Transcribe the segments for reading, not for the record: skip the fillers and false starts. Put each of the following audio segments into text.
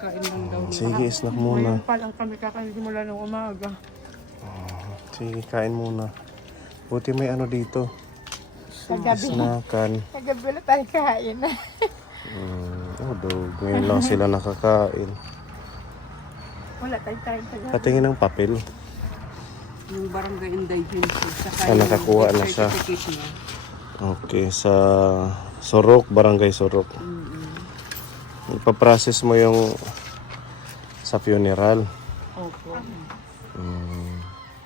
Kakain lang daw. Sige, snack muna. Ngayon pa lang kami kakasimula ng umaga. Sige, kain muna. Buti may ano dito. Kagabi. Snackan. Kagabi na tayo kain. Dog. Ngayon lang sila nakakain. Wala tayong kain kagabi. Patingin ng papel. Yung barangay indigency. Saka Ah, nakakuha na siya. certificate niya. Okay, sa Sorok, Barangay Sorok. Ipaprocess mo yung sa funeral. Opo.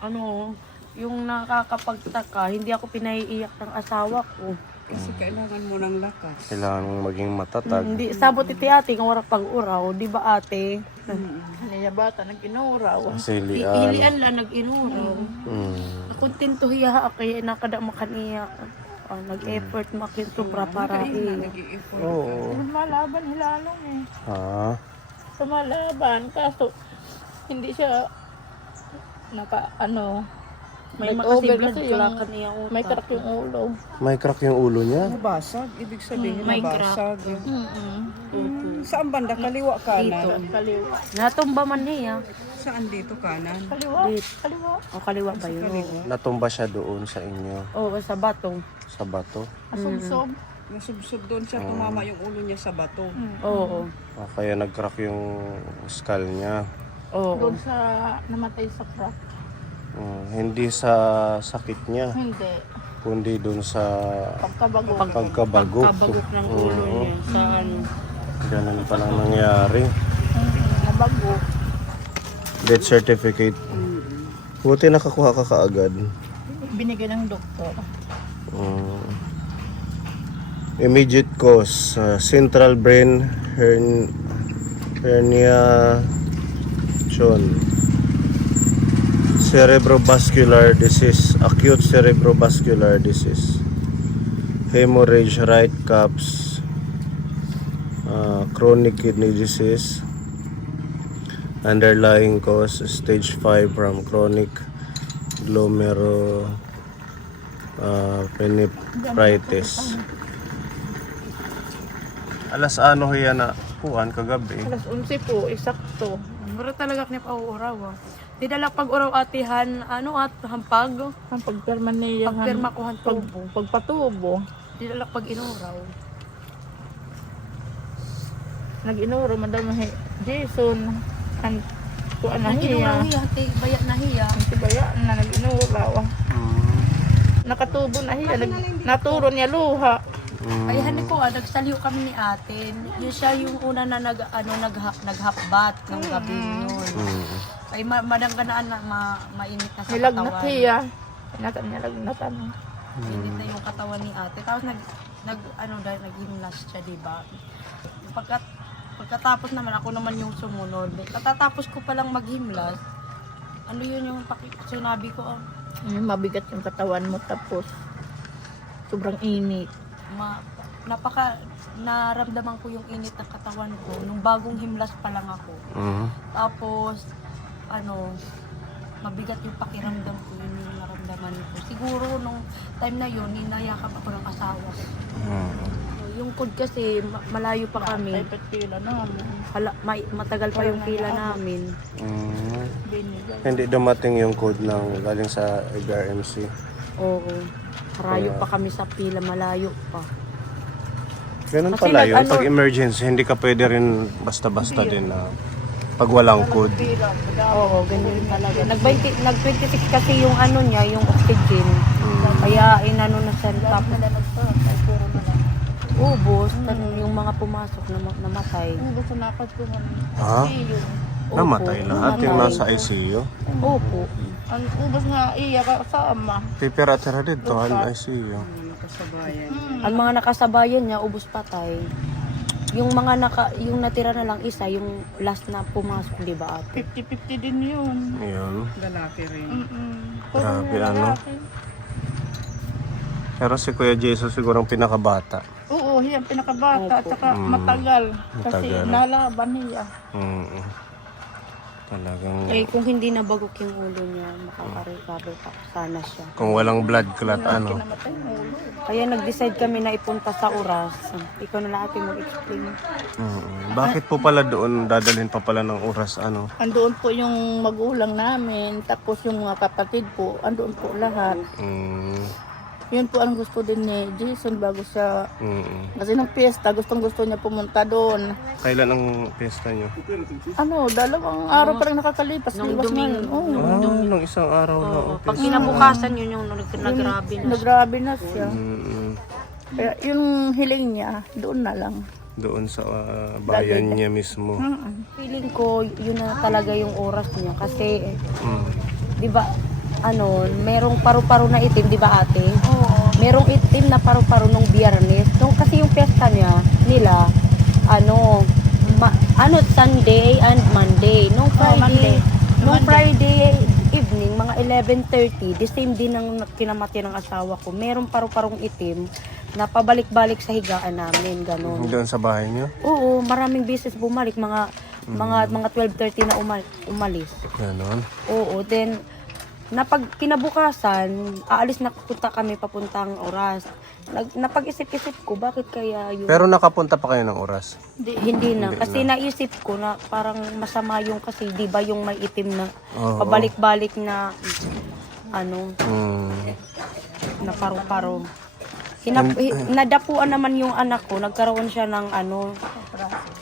Ano, yung nakakapagtaka, hindi ako pinaiiyak ng asawa ko. Kasi kailangan mo ng lakas. Kailangan mong maging matatag. Hindi, sabot iti ate, kung wala pag-uraw, di ba ate? Kaniya bata nag-inuraw. Silian. Hilian lang nag-inuraw. Kontento hiya kaya nakada makaniya. Nag-effort makintubra para Nag-i-effort. Oo. Malaban hilalong eh. Ha? Sa malaban, kaso hindi siya may nag-over makasiblan kasi wala yung kaniya utak. may crack yung ulo. May crack yung ulo niya. Nabasag. Ibig sabihin May nabasag. Mm-mm. Saan banda? Kaliwa Dito. kanan? Kaliwa. Natumba man niya. Saan dito kanan? Kaliwa. Dito. Kaliwa. O kaliwa ba yun? Oo. Natumba siya doon sa inyo, Oo, sa batong. sa bato. Asubsob. Nasubsob doon siya. Tumama yung ulo niya sa bato. Oo. Kaya nag-crack yung skull niya. Oo. Doon sa namatay sa crack. Hindi sa sakit niya, Hindi. kundi doon sa Pagkabago. pagkabago. Kabagok ng ulo niya. Sa ano. Ganun palang nangyari. Nabago. Death certificate. Buti nakakuha ka kaagad. Binigay ng doktor. Immediate cause, central brain herniation, cerebrovascular disease, acute cerebrovascular disease, hemorrhage, right cups, chronic kidney disease, underlying cause stage 5 from chronic glomerulonephritis. Alas ano yan na kuhan kagabi. Alas 11 po, eksakto. Pero talaga niya pa-uraw. Dinala pag-uraw atihan, hampag. Ang pagpirma niya. Pagpirma ko han tubo. Pagpatubo. Dinala pag-inuraw. Nag-inuro, Madam Jason. Kuan na Nag-inuraw hiya. hiya, baya na hiya. Ang sibaya na nag-inuraw. Nakatubo na hiya. Naturo niya luha. Ay hani ko, nagsaliw kami ni ate. Yun siya yung una na naghapbat ng gabi yun. Ay madangganaan na mainit na sa Nilagnat katawan. hiya. Nilagnatan. Mainit na yung katawan ni ate. Tapos nag-himlas siya, diba? Pagkatapos naman, ako naman yung sumunod. Katatapos ko palang maghimlas, ano yun yung sinabi ko, Mabigat yung katawan mo tapos sobrang init. naramdaman ko yung init ng katawan ko nung bagong himlas pa lang ako. Tapos, mabigat yung pakiramdam ko, yun yung naramdaman ko. Siguro nung time na yun, ninayakap ako ng asawa ko. Yung code kasi, malayo pa kami. Ay, pila namin. Matagal pa yung pila namin. Binigay. Hindi dumating yung code ng galing sa ABRMC. Oo. Harayo pa kami sa pila, malayo pa. Ganun Kasi pala yun. nag-ano- Pag emergency, hindi ka pwede rin basta-basta din na pag walang code. Oo, ganyan talaga. Nag-26 kasi yung niya, yung oxygen. Kaya inano na siya. Tapos ubos, yung mga pumasok na namatay. Ubos sa nakas ko man. Ha? Opo, Namatay lahat yung namatay. nasa ICU. Opo. Ang ubos nga iya kasama. Pipira-tira dito ang ICU. Kasabayan. Ang mga nakasabayan niya, ubos patay. Yung yung natira na lang isa, yung last na pumasok, di ba ate? 50-50 din yun. Yun. Lalaki rin. Grabe, ano? Pero si Kuya Jesus sigurong pinakabata. Oo, yan pinakabata. Opo. Tsaka matagal. Kasi Matagal. nalaban niya. Talagang Eh, kung hindi nabagok yung ulo niya, makaka-recover pa sana siya. kung walang blood clot, ano. Namatay yung ulo. Kaya nag-decide kami na ipunta sa oras. Ikaw na lahat yung mag-explain. Bakit po pala doon dadalhin pa pala ng oras, ano? Andoon po yung magulang namin, tapos yung mga kapatid po, andoon po lahat. Yun po ang gusto din ni Jason bago siya, kasi ng piyesta, gustong-gusto niya pumunta doon. Kailan ang piyesta nyo? Ano, 2 araw pa lang nakakalipas. Nung liwas na Domingo. yun. Oo. Nung isang araw na. Pag kinabukasan yun yung nagrabe na. Nagrabe na siya. Mm, Kaya yung hiling niya, doon na lang. doon sa bayan niya mismo. Feeling ko, yun na talaga yung oras niya. Kasi, Mm. di ba, ano, merong paru-paro na itim, di ba ate? Oo. Merong itim na paru-paro nung Biyernes. Nung kasi yung piyesta nila, Sunday and Monday. Nung Friday, Friday evening, mga 11:30, the same din ang kinamati ng asawa ko. Merong paru-parong itim na pabalik-balik sa higaan namin, ganun. Doon sa bahay niyo? Oo, maraming beses bumalik, mga 12:30 na umalis. Ganon. Oo, then napag kinabukasan, aalis na kami papuntang oras. Napag-isip-isip ko, bakit kaya yung... Pero nakapunta pa kayo ng oras? Hindi na. Kasi naisip ko na parang masama yung kasi, di ba yung may itim na Oo. pabalik-balik na Mm. na paru-paro. Nadapuan naman yung anak ko, nagkaroon siya ng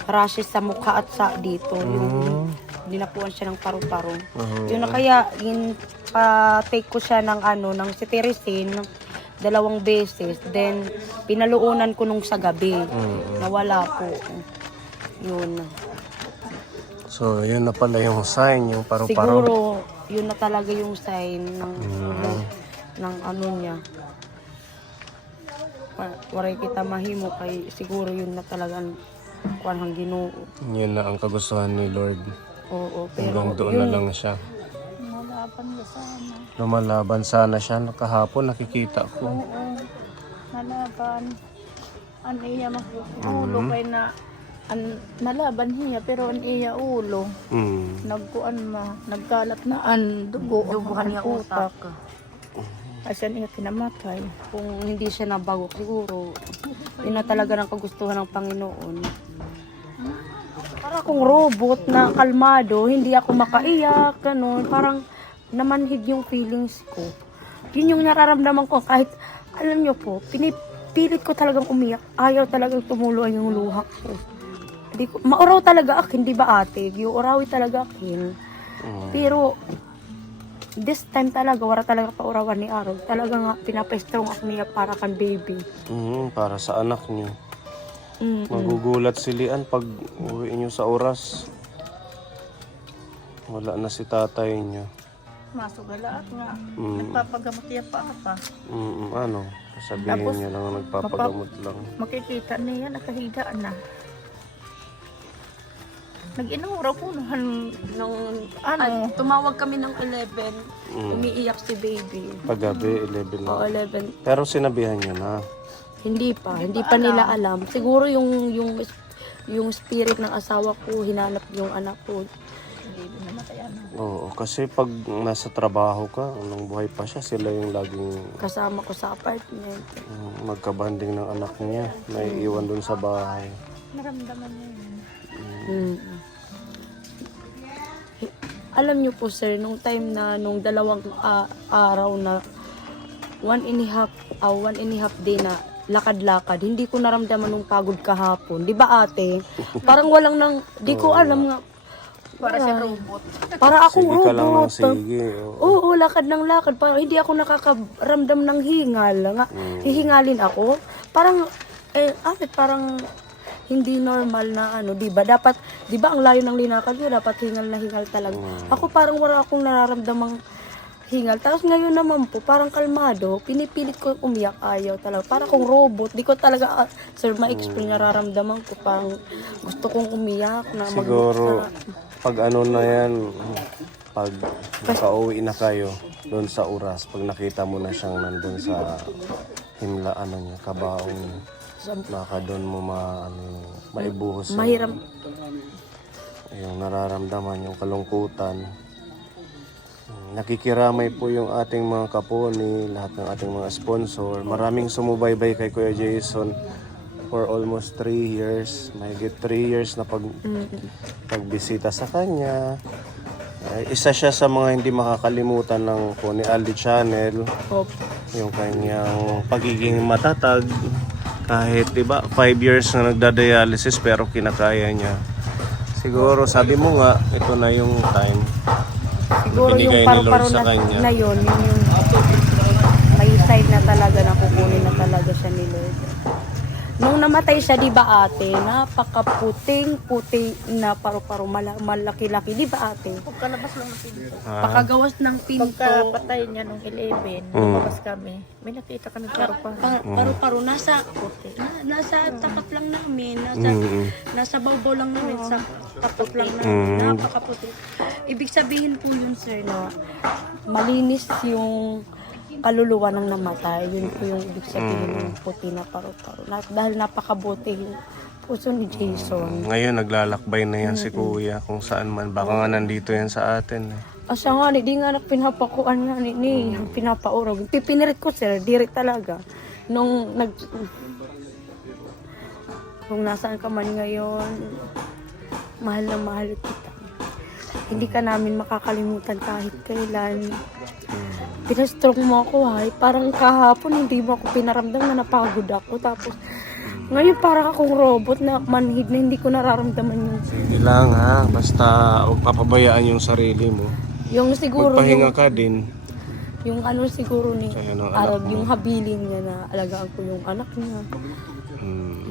rashes sa mukha at sa dito. Yung dinapuan siya ng paru-paro. Yun na kaya, take ko siya ng ng cetirizine 2 beses. Then, pinaluunan ko nung sa gabi. Nawala po. Yun. So, yun na pala yung sign, yung paru-paro. Siguro, yun na talaga yung sign ng niya. Waray kita mahimo kay siguro yun na talagang kuanhang Ginoo. Yun na ang kagustuhan ni Lord. Oo, pero Hanggang doon na lang siya. Nalaban ka sana. Lumalaban sana siya. Kahapon nakikita ko. Oo. Nalaban. Ano iya ulo kay na nalaban niya pero an iya ulo. Nagkuan nagkalat na dugo. duguhan niya utak. Asan iya kinamatay. Kung hindi siya nabagok, siguro yun na talaga ng kagustuhan ng Panginoon. Para akong robot na kalmado, hindi ako makaiyak, ganun. Parang namanhid yung feelings ko. Yun yung nararamdaman ko kahit, alam nyo po, pinipilit ko talagang umiyak. Ayaw talagang tumulo yung luha ko. Mauraw talaga akin, di ba ate? Giurawi talaga akin. Pero, this time talaga, wala talaga paurawan ni Aaron. Talaga nga, pinapestrong ako niya para kan baby. Para sa anak niyo. Magugulat si Lian pag uwi niyo sa oras. Wala na si tatay niyo. Masugalaat nga. Nagpapagamot niya pa apa. Ano? Sabihin niya lang nagpapagamot lang. Makikita niya nakahiga na. Nag-inom raw po nung Tumawag kami ng 11, umiiyak si baby. Paggabi, 11 O, na. 11. Pero sinabihan niyo na. Hindi pa nila alam. Siguro yung spirit ng asawa ko, hinanap yung anak ko. Oo, kasi pag nasa trabaho ka, nung buhay pa siya, sila yung laging Kasama ko sa apartment. magkabanding ng anak niya. Naiiwan dun sa bahay. naramdaman niya yun. Alam niyo po sir, nung time na nung 2 araw na 1 and a half day na lakad-lakad, hindi ko naramdaman nung pagod kahapon. Di ba ate? Parang walang di ko alam nga. Para siya robot. Para akong Sige ka lang ng robot. sige. Oo, lakad ng lakad. Parang hindi ako nakakaramdam ng hingal. Hihingalin ako. Parang, parang hindi normal na di ba? Dapat, di ba ang layo ng linakad ko, dapat hingal na hingal talaga. Ako parang wala akong nararamdamang hingal. Tapos ngayon naman po, parang kalmado, pinipilit ko umiyak, ayaw talaga. Parang akong robot. Di ko talaga, sir, ma-explain nararamdaman ko. Parang gusto kong umiyak. Siguro, pag ano na yan, pag nakauwi na kayo doon sa oras, pag nakita mo na siyang nandun sa himla, niya, kabaong niya, baka doon mo maibuhos. Mahiram. yung nararamdaman, yung kalungkutan. Nakikiramay po yung ating mga kaponi, lahat ng ating mga sponsor. Maraming sumubaybay kay Kuya Jason for almost 3 years. Mahigit 3 years na pagbisita sa kanya. Isa siya sa mga hindi makakalimutan ng Pony Aldi Channel. Opo. Yung kanyang pagiging matatag. Kahit, di ba, 5 years na nagda-dialysis pero kinakaya niya. Siguro, sabi mo nga, ito na yung time. Siguro Binigay yung ni Lord paru-paro sa na, kanya. na yun, yung may side na talaga na kukunin na talaga siya ni Lord. Nung namatay siya, di ba ate, napakaputing-puting na paru-paro, malaki-laki, di ba ate? Pagkalabas lang ng pinto. Pakagawas ng pinto, Pagkapatay niya nung 11, lumabas kami. May nakita kami paru-paro, nasa tapat lang namin, nasa bawbaw lang namin, sa tapat lang namin, napakaputi. Ibig sabihin po yun, sir, na malinis yung kaluluwa ng namatay. Yun po yung ibig sabihin ng puti na paru-paro. Dahil napakabuti yung puso ni Jason. Ngayon, naglalakbay na yan si Kuya kung saan man. Baka nga nandito yan sa atin. Asa nga, di nga pinapakuan nga ni pinapaurog. Pipinirit ko, sir, direct talaga. Nung nasaan ka man ngayon, mahal na mahal kita. Hindi ka namin makakalimutan kahit kailan. Pinastroke mo ako, ay. Parang kahapon, hindi mo ako pinaramdam na napagod ako. Tapos, ngayon parang akong robot na manhid na hindi ko nararamdaman yung... Sige lang ha, basta huwag papabayaan yung sarili mo. Yung siguro Magpahinga ka din. yung ano siguro ni Kaya ng anak Arag, mo. yung habilin niya na alagaan ko yung anak niya.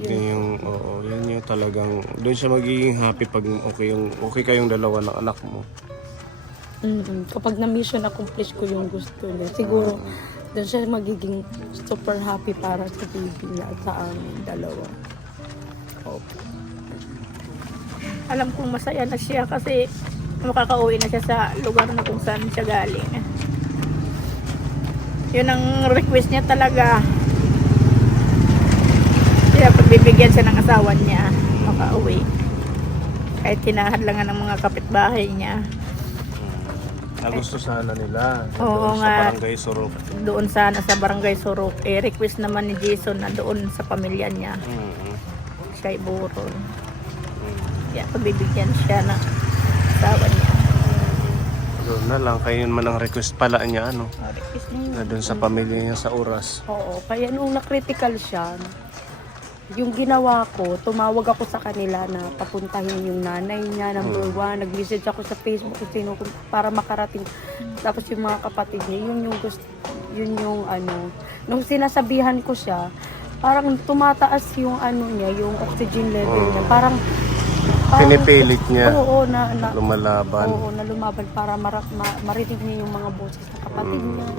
Yun yung, yun yung talagang, doon siya magiging happy pag okay kayong dalawa ng anak mo. Kapag na-mission accomplish ko yung gusto niya, siguro doon siya magiging super happy para sa baby niya at sa amin dalawa. Alam kong masaya na siya kasi makakauwi na siya sa lugar na kung saan siya galing. Yun ang request niya talaga. Kaya pagbibigyan siya ng asawa niya, makauwi. Kahit hinahadlangan ng mga kapitbahay niya. Gusto sana nila. Oo doon nga. Sa Barangay Surok. Doon sana sa Barangay Surok. Request naman ni Jason na doon sa pamilya niya. Siya ay burol. Kaya pagbibigyan siya ng asawa niya. Doon na lang, kayo man ang request pala niya, ano? Request niya. Na doon sa pamilya niya sa oras. Oo, kaya nung na-critical siya, yung ginawa ko, tumawag ako sa kanila na papuntahin yung nanay niya, number 1. Nag-message ako sa Facebook kung sino para makarating. Tapos yung mga kapatid niya, yun yung gusto, yun yung ano. Nung sinasabihan ko siya, parang tumataas yung ano niya, yung oxygen level niya. Parang Pinipilit niya. Oo, Lumalaban. Oo, na lumaban para marinig niya yung mga boses ng kapatid niya.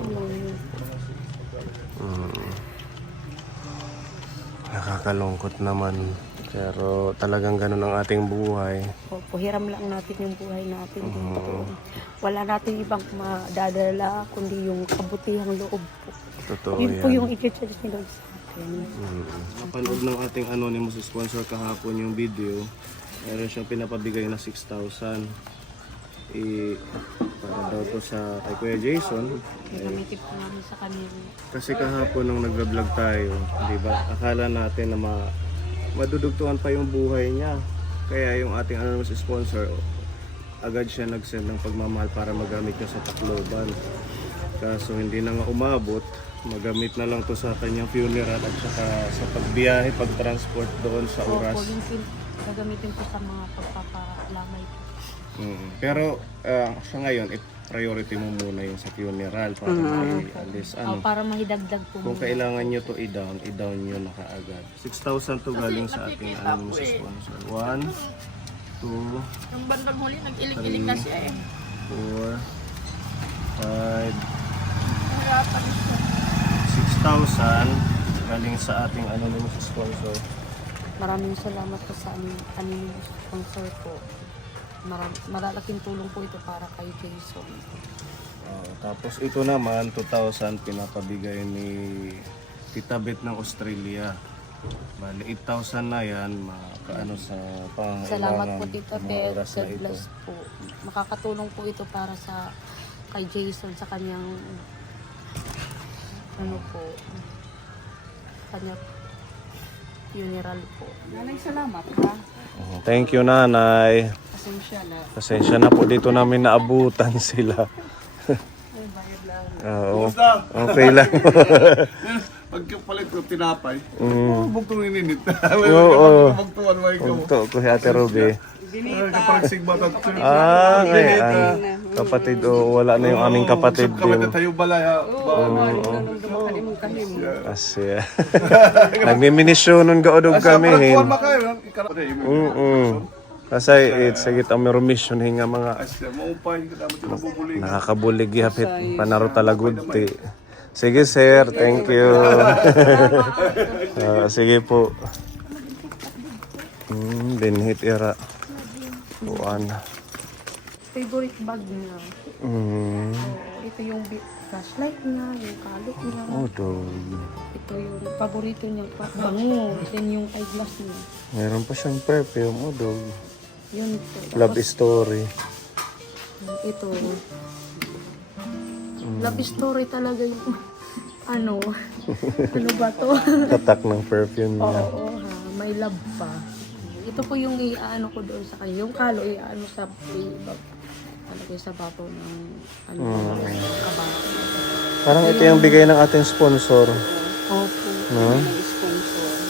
Nakakalungkot naman. Pero talagang ganun ang ating buhay. Opo, hiram lang natin yung buhay natin dito. Wala natin ibang madadala, kundi yung kabutihang loob po. Totoo Yun yan. po yung i-charge ni Lord sa atin. Napanood ng ating anonymous sponsor kahapon yung video. Meron siyang pinapabigay na 6,000. Para daw to sa kay Kuya Jason. Gagamitin po namin sa kanila. Kasi kahapon nung nagva-vlog tayo, di ba? Akala natin na madudugtungan pa yung buhay niya. Kaya yung ating anonymous sponsor, agad siya nag-send ng pagmamahal para magamit niya sa Tacloban. Kaso hindi na nga umabot, magamit na lang to sa kanyang funeral at saka sa pagbiyahe, pag-transport doon sa oras. Opo, yung gagamitin po sa mga pagpapalamay po. Pero sa ngayon, priority mo muna yung sa funeral para maialis. Para mahidagdag po. Kung kailangan nyo to i-down nyo na kaagad. 6,000 to galing sa ating anonymous sponsor. 1, 2, Yung bandang huli, nag-iling-iling na siya eh. 4, 5, Nahirapan siya. 6,000 galing sa ating anonymous sponsor. Maraming salamat po sa aming sponsor po. Malalaking tulong po ito para kay Jason. Tapos ito naman, 2,000 pinapabigay ni Tita Bet ng Australia. Bali, 8,000 na yan, makaano sa pangailangan. Salamat po Tito sa mga Ted. oras na God ito. bless po. Makakatulong po ito para sa kay Jason sa kanyang ano po kanya funeral po. Nanay, salamat ha. Thank you, Nanay. Pasensya na. Pasensya na po, dito namin naabutan sila. Ay, bayad lang. Oo, okay lang. Pagpalit ko tinapay, Mm. bugtong ininit. Oo. Bugtuan mo ikaw. Ito, Kuya Ate Ruby. Binita. Kapag sigma at Kapatid, wala na yung aming kapatid kami na din. tayo balaya. Kalimong kalim. Asya. Nagmiminisyonon gaodog kami. Kuwan makayo. Kasi sagit ang meron mission hinga mga Asya, maupay ka dapat yung nabubuling. nakakabulig hapit panaro talagod ti. Sige sir, thank you. Sige po. Dinhit ira. Buwan. Favorite bag niya. Ito yung flashlight niya, yung kalot niya. Oh, dog. Ito yung paborito niyang bango. Then yung eyeglass niya. Meron pa siyang perfume, oh, dog. Yun po. Love story. Ito. Love story talaga yung ano ba to? Tatak ng perfume niya. Oo ha, may love pa. Ito po yung iaano ko doon sa kanya. Yung kalo iaano sa ano ko sa babaw ng ano kabaho. Parang ito yung bigay ng ating sponsor. Opo. No?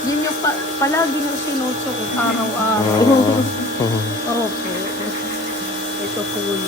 Yun yung palagi yung sinusuot araw-araw. Opo. Ito po yun.